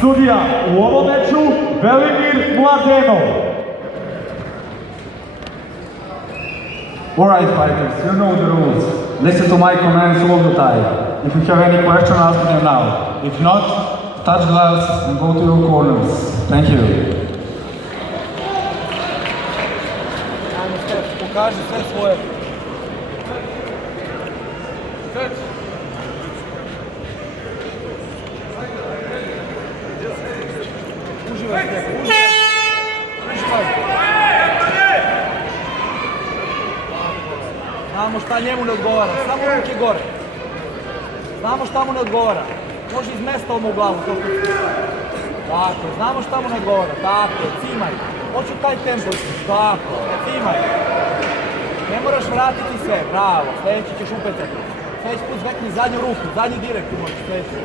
Sudija u ovom meču Velimir Mladenov. Alright fighters, you know the rules. Listen to my commands all the time. If you have any question, ask them now. If not, touch gloves and go to your corners. Thank you. Pokaži sve svoje. Uživaj se, uživaj. Znamo šta njemu ne odgovara, samo ruke gore. Znamo šta mu ne odgovara. Može iz mesta odmah u glavu. Tako, znamo šta mu ne odgovara. Tako, cimaj. Hoću taj tempo. Tako, cimaj. Ne moraš vratiti se, bravo. Sljedeći ćeš upecati. Sljedeći put zvekni zadnju ruku, zadnji direkt možeš sljedeći.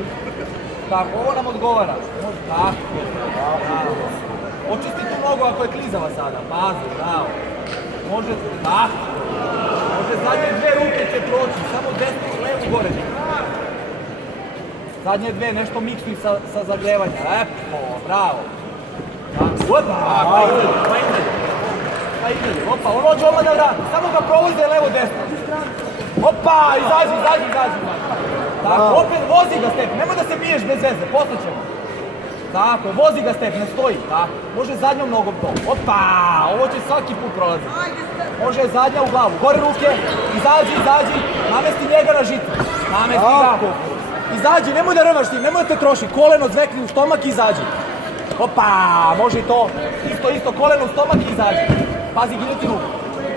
Tako, ovo nam odgovara. Tako, bravo. Očisti tu nogu ako je klizava sada. Pazi, bravo. Može, tako. Može zadnje dve ruke će proći, samo desno, levo, gore. Zadnje dve, nešto miksni sa zagljevanja. Epo, bravo. Opa, pa ide. Opa, on hoće odmah da vrati. Samo ga provoze levo, desno. Opa, izađi. Tako, opet vozi ga Stef, nemoj da se biješ bez veze, posle ćemo. Tako, vozi ga Stef, ne stoji. Tako, može zadnjom nogom to. Opa, ovo će svaki put prolaziti. Može zadnja u glavu, gore ruke, izađi, namesti njega na žicu. Namesti ga. Izađi, nemoj da rvaš tim, nemoj da te troši. Koleno zvekni u stomak i izađi. Opa, može i to. Isto, koleno u stomak i izađi. Pazi, giljotinu.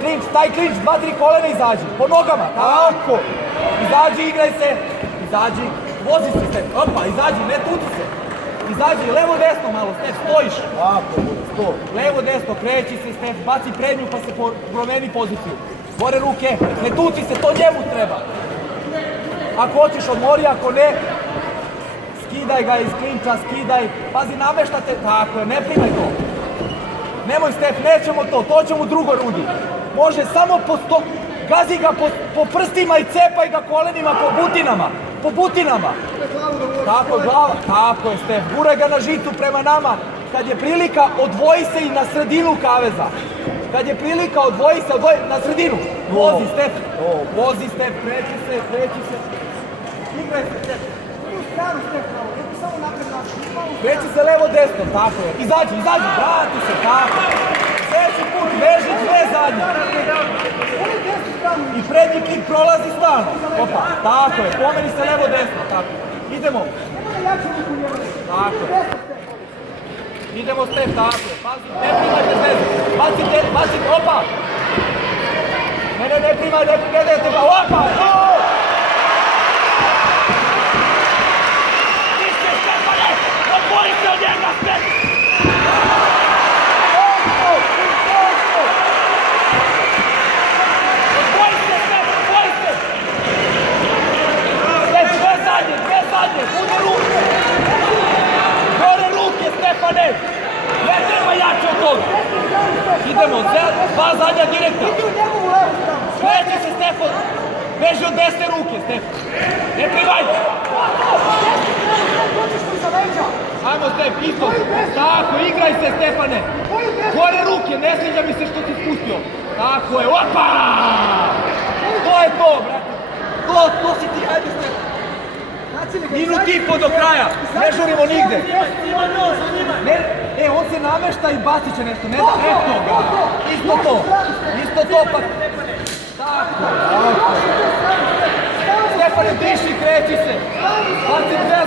Klinč, taj klinč, 2-3 kolena izađi. Po nogama, tako. Izađi, igraj se. Izađi, vozi se Stef. Opa, izađi, ne tuti se. Izađi, levo desno malo, Stef, stojiš. Tako, levo desno, kreći se Stef, baci prednju pa se promeni poziciju. Gore ruke, ne tuci se, to njemu treba. Ako hoćeš odmori, ako ne, skidaj ga iz klinča, skidaj. Pazi, nameštate, tako je, ne primaj to. Nemoj Stef, nećemo to ćemo u drugoj rundi. Može samo gazi ga po prstima i cepaj ga kolenima po butinama. Tako, glava, tako je Stef, guraj ga na žicu prema nama. Kad je prilika, odvoji se i na sredinu kaveza. Kad je prilika, odvoji se na sredinu. Vozi Stef, kreći se. Igraj se Stef. U stranu Stef, samo napred. Kreći se levo desno, tako je. Izađi, vrati se, tako. Sljedeći put, veži dve zadnje. I prednji kik prolazi stalno. Opa, tako je, pomeni se levo desno, tako. Idemo. Tako je. Idemo Stef, tako je. Pazi, ne primaj bez veze. Baci, opa. Ne primaj, ne dajte ga. Opa, Niste Stefane, odbori se od njega, Stef. Gore ruke, Stefane! Ne treba jače od toga! Idemo, dva zadnja direkta! Kreći se, Stefan! Beži od desne ruke, Stefan! Ne privaj! Ajmo, Stef, isto! Tako, igraj se, Stefane! Gore ruke, ne sviđa mi se što si spustio! Tako je, opa! To je to, brate! To si ti, ajde, Stefan! Minut i po do kraja, ne žurimo nigde. On se namešta i bacit će nešto, ne da, eto ga. Isto to, pa... Tako. Stefane, diši, kreći se. Baci dve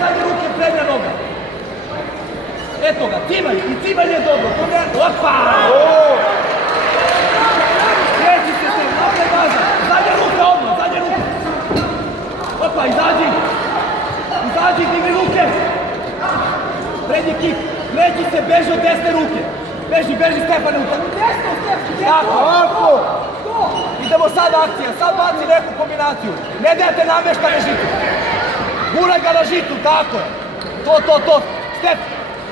zadnje ruke, prednja noga. Eto ga, cimaj, i cimaj je dobro. Opa! Kreći se, napred nazad, zadnja ruka odmah, zadnja ruka. Opa, izađi, digni ruke. Prednji kik, kreći se, beži od desne ruke. Beži Stefane, desno, tako. Idemo sad akcija, sad baci neku kombinaciju. Ne dajte nameštane žitu. Guraj ga na žitu, tako je. To. Stef,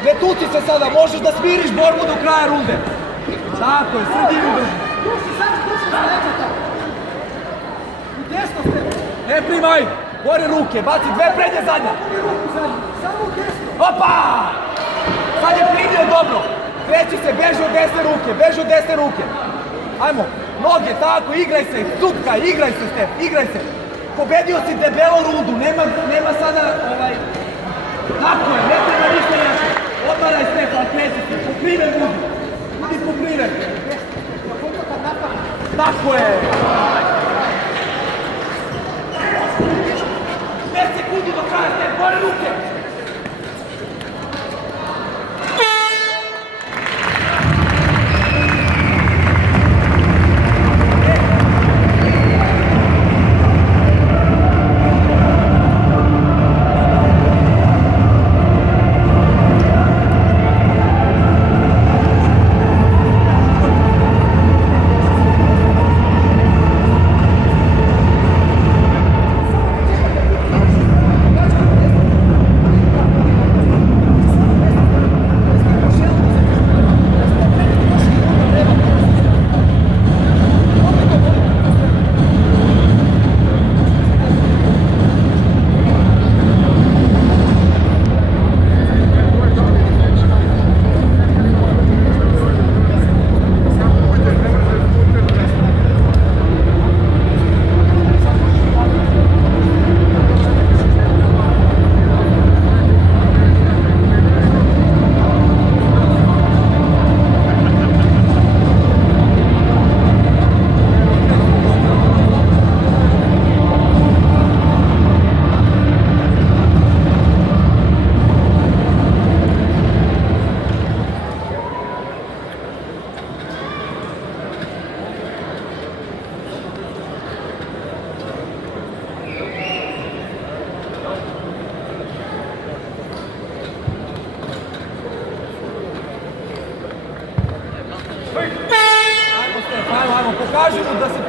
ne tuci se sada, možeš da smiriš borbu do kraja runde. Tako je, sredinu drži. Desno, Stef. Ne primaj! Gore ruke, baci dve prednje zadnje. Opa! Sad je primio dobro. Kreći se, beži od desne ruke. Ajmo, noge, tako, igraj se, stutkaj, igraj se, Stef, igraj se. Pobedio si debelo Rudu, nema sada, tako je, ne treba ništa jače. Odmaraj, Stef, ali kreći se, pokriven Rudu. Budi pokriven. Tako je. 5 sekundi do kraja, Stef, gore ruke. Ajmo, pokaži mu da se...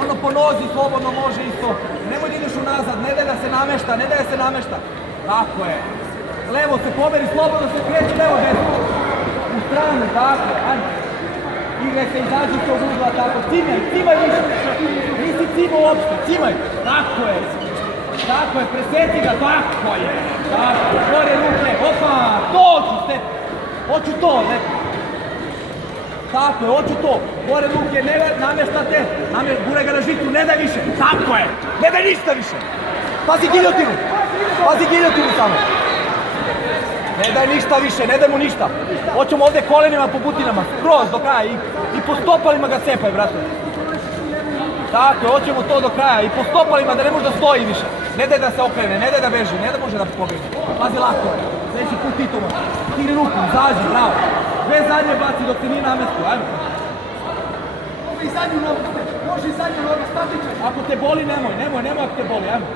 Ono po nozi slobodno može isto. Nemoj da ideš unazad, ne daj da se namešta, Tako je. Levo se pomeri, slobodno se kreće, levo desno. U stranu, tako, ajmo. Igraj se, izađi tog ugla, tako. Cimaj više. Nisi cimao uopšte, cimaj. Tako je, preseti ga, tako je. Gore ruke, opa, to ću, Stef. Hoću to, ne. Tako je, hoću to. Gore ruke, ne namještate. Gure ga na žitu, ne daj više. Tako je, ne daj ništa više. Pazi giljotinu samo. Ne daj ništa više, ne daj mu ništa. Hoćemo ovdje kolenima po butinama, skroz do kraja i po stopalima ga cepaj, brate. Tako je, hoćemo to do kraja i po stopalima da ne može da stoji više. Ne daj da se okrene, ne daj da beži, ne da može da pobeži. Pazi lako je, sljedeći put ti to može. Tiri ruku, izađi, bravo. Dve zadnje baci dok se nije namestio, ajmo. Može i zadnju nogu, može i zadnju nogu, statiče. Ako te boli, nemoj ako te boli, ajmo.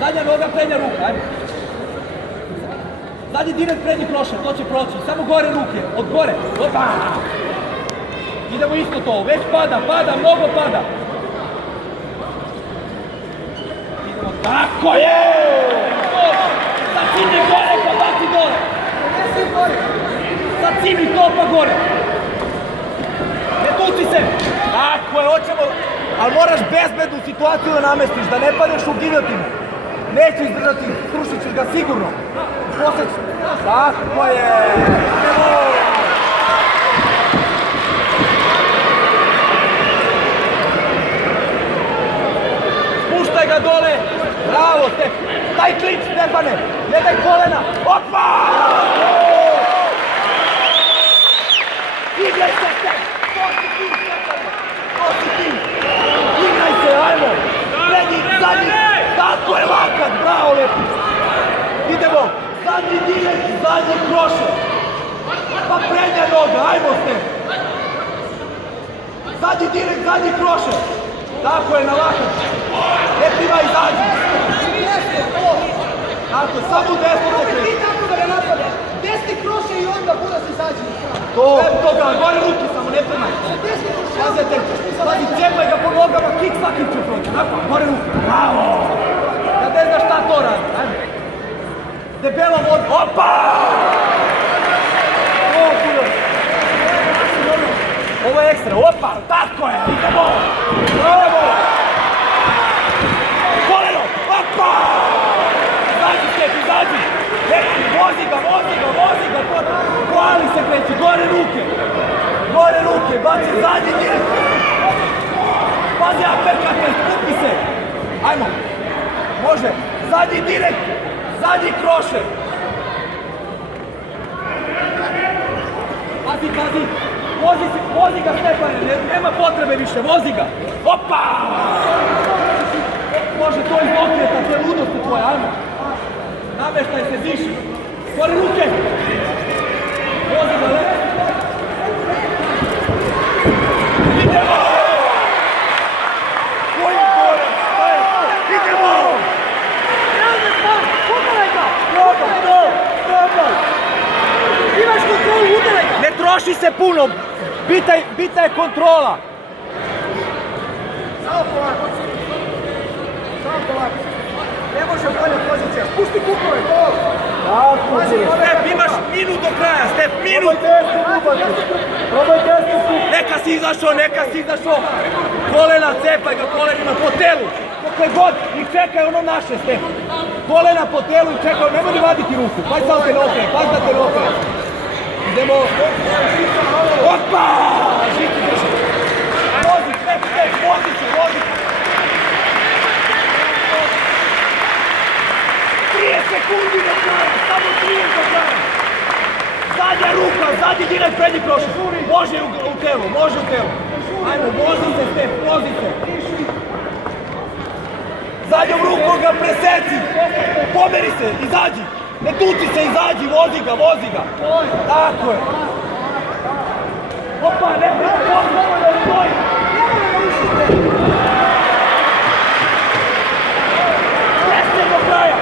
Zadnja noga, prednja ruka, ajmo. Zadnji direkt prednji krošer, to će proći, samo gore ruke, od gore, opa! Idemo isto to, već pada, mnogo pada. Idemo, tako je! Sad cimni gore pa baci dole. Sad cimni to pa gore. Ne tuci se. Tako je, hoćemo, ali moraš bezbednu situaciju da namestiš, da ne padeš u giljotinu. Neću izdržati, srušit ćeš ga sigurno. Poseć. Tako je. Spuštaj ga dole. Bravo, Stef. Daj klič, Stefane. Ne daj kolena. Opa! Igraj se, Stef. To si ti, Stefane. To si ti. Igraj se, ajmo. Prednji, zadnji. Tako je lakat. Bravo, lepi. Idemo. Zadnji direkt, zadnji krošer. Pa prednja noga, ajmo Stef. Zadnji direkt, zadnji krošer. Tako je, na lakat. Ne prima izađi. Tako, samo desno se kreći. Tako da ga napade. Desni kroše i onda buda se izađi. To ga, gore ruke samo, ne primaj. Pazi, cepaj ga po nogama, kick svaki će proći. Tako, gore ruke. Bravo. Kad ne znaš šta to radi, ajmo. Debela voda, opa! Ovo je ekstra, opa, tako je, idemo! izađi! Vozi ga! Hvali se kreći, gore ruke, baci zadnji direkt! Pazi, aperkate, skupi se! Ajmo! Može! Zadnji direkt! Zadnji krošer! Pazi! Vozi ga Stefane, nema potrebe više, vozi ga! Opa! Može to iz okreta, te ludosti tvoje, ajmo! Nameštaj se, diši! Stvori ruke! Vozi ga, lepo! Idemo! Koji je korak? Idemo! Udaraj ga! Probaj! Imaš kontrolu, udaraj ga! Ne troši se puno! Bitna je kontrola! Samo polako. Ne može bolja pozicija. Pusti kukove, gol! Stef, imaš minut do kraja, Stef, minut! Neka si izašao! Kolena, cepaj ga kolenima po telu! Kako je god, i čekaj ono naše, Stef! Kolena po telu i čekaj, nemoj ni vaditi ruku! Pazi da te ne okre! Idemo! Opa! Žici drži! Vozi, Stef, vozi se! 30 sekundi do kraja, samo 30 do kraja. Zadnja ruka, zadnji direkt prednji prošao. Može u telu. Ajmo, vozi se, Stef, vozi se. Zadnjom rukom ga preseci. Pomeri se, izađi. Ne tuci se, izađi, vozi ga. Tako je. Opa, ne stoji. Presne do kraja.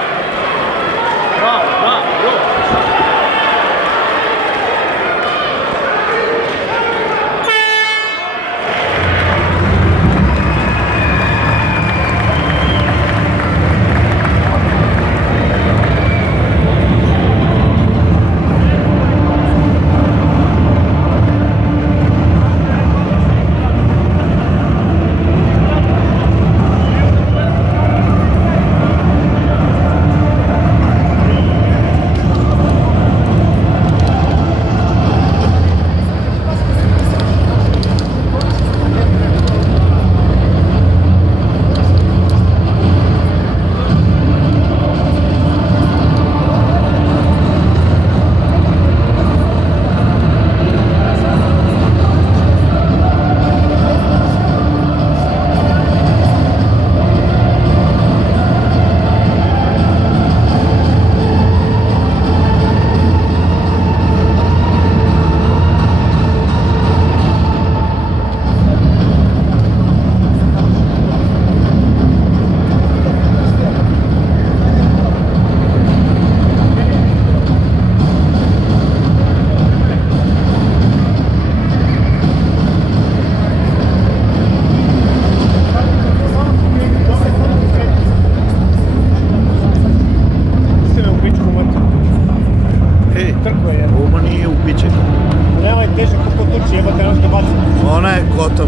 Ona je gotov.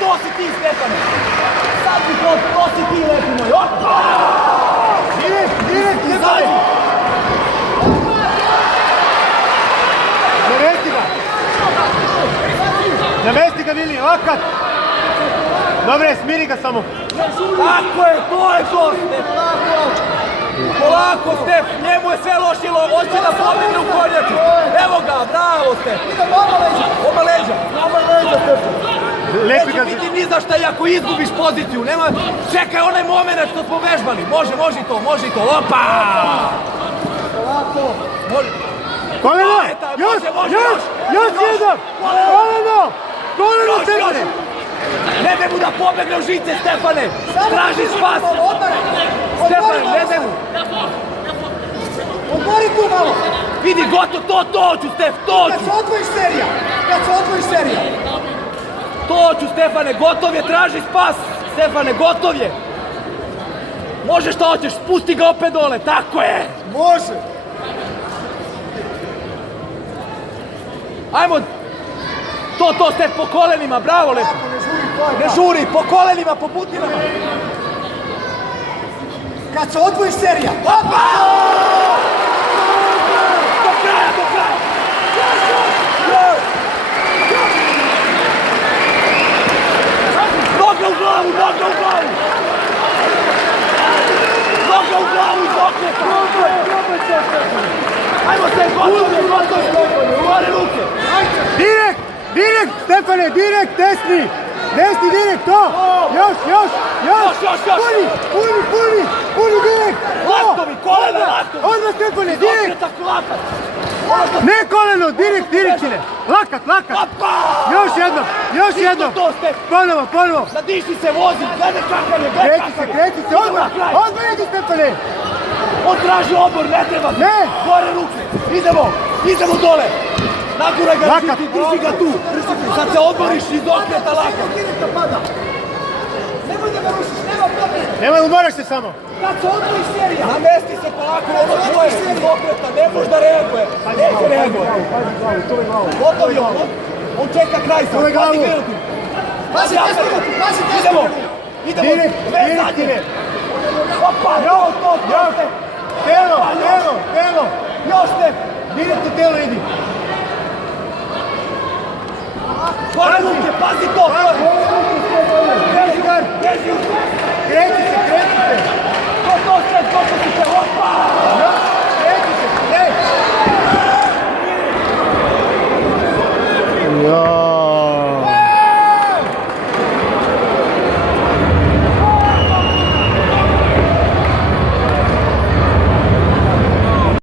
To si ti, Stefane! Sad ti to si ti, lepi moj! Opa! Direkt, izađi! Namesti ga, Vili, lakat! Dobre, smiri ga samo. Tako je, to je to, Stef! Polako, Stef, njemu je sve lošilo, hoće da pobjegne u kornjaču. Evo ga, bravo, Stef! Oba leđa, Stef! Neće biti ni za šta i ako izgubiš poziciju, nema... Čekaj onaj moment što smo vežbali, može to, opa! Koleno! Još jedan! Koleno, Stefane! Ne da mu da pobegne u žice, Stefane! Traži spas! Stefane, ne da mu! Odmori tu malo! Vidi, gotovo, to ću, Stef, to ću! Kad se odvojiš serija! To ću, Stefane, gotov je, traži spas! Stefane, gotov je. Možeš šta hoćeš, spusti ga opet dole, tako je. Može. Ajmo. To, Stef, po kolenima, bravo, lepo. Ne žuri, to je Ne žuri, po kolenima, po butinama. Kad se odvoji serija. Opa! Do kraja, do kraja. Noga u glavu, noga u glavu. Noga u glavu iz okreta. Ajmo se, gotov je. Uvare ruke. Direkt, Stefane, direkt, desni, direkt, to, još, Još. puni, direkt, Laktovi, kolena, laktovi. odmah Stefane, Iz direkt, okreta lakat. ne koleno, direkt ide, lakat, Opa! još jednom, To, Stef. ponovo, Nadiši se, vozi, gledaj kakav je, gledaj kakav je. kreti se, odmah idi Stefane, On traži obor, ne treba. Ne. Gore ruke, idemo dole. Naguraj ga, Lakat. drži ga tu. Sad se odmoriš iz okreta lakat. Direkta pada. Nemoj da ga rušiš, nema potrebe. nemoj, umoraš se samo, Kad se odvoji serija. Namesti se polako, ono tvoje iz okreta, ne može da reaguje. Neće reaguje. Gotov je on. On čeka kraj sad. Tvoje glavu. Pazi desnu ruku, pazi desnu Idemo. ruku. Idemo. Dve zadnje. Opa, to. telo, Još te. direkt u telo idi, Gore ruke, pazi to. Drži u kreti se, To, Stef, gotovi se. Opa. Ja.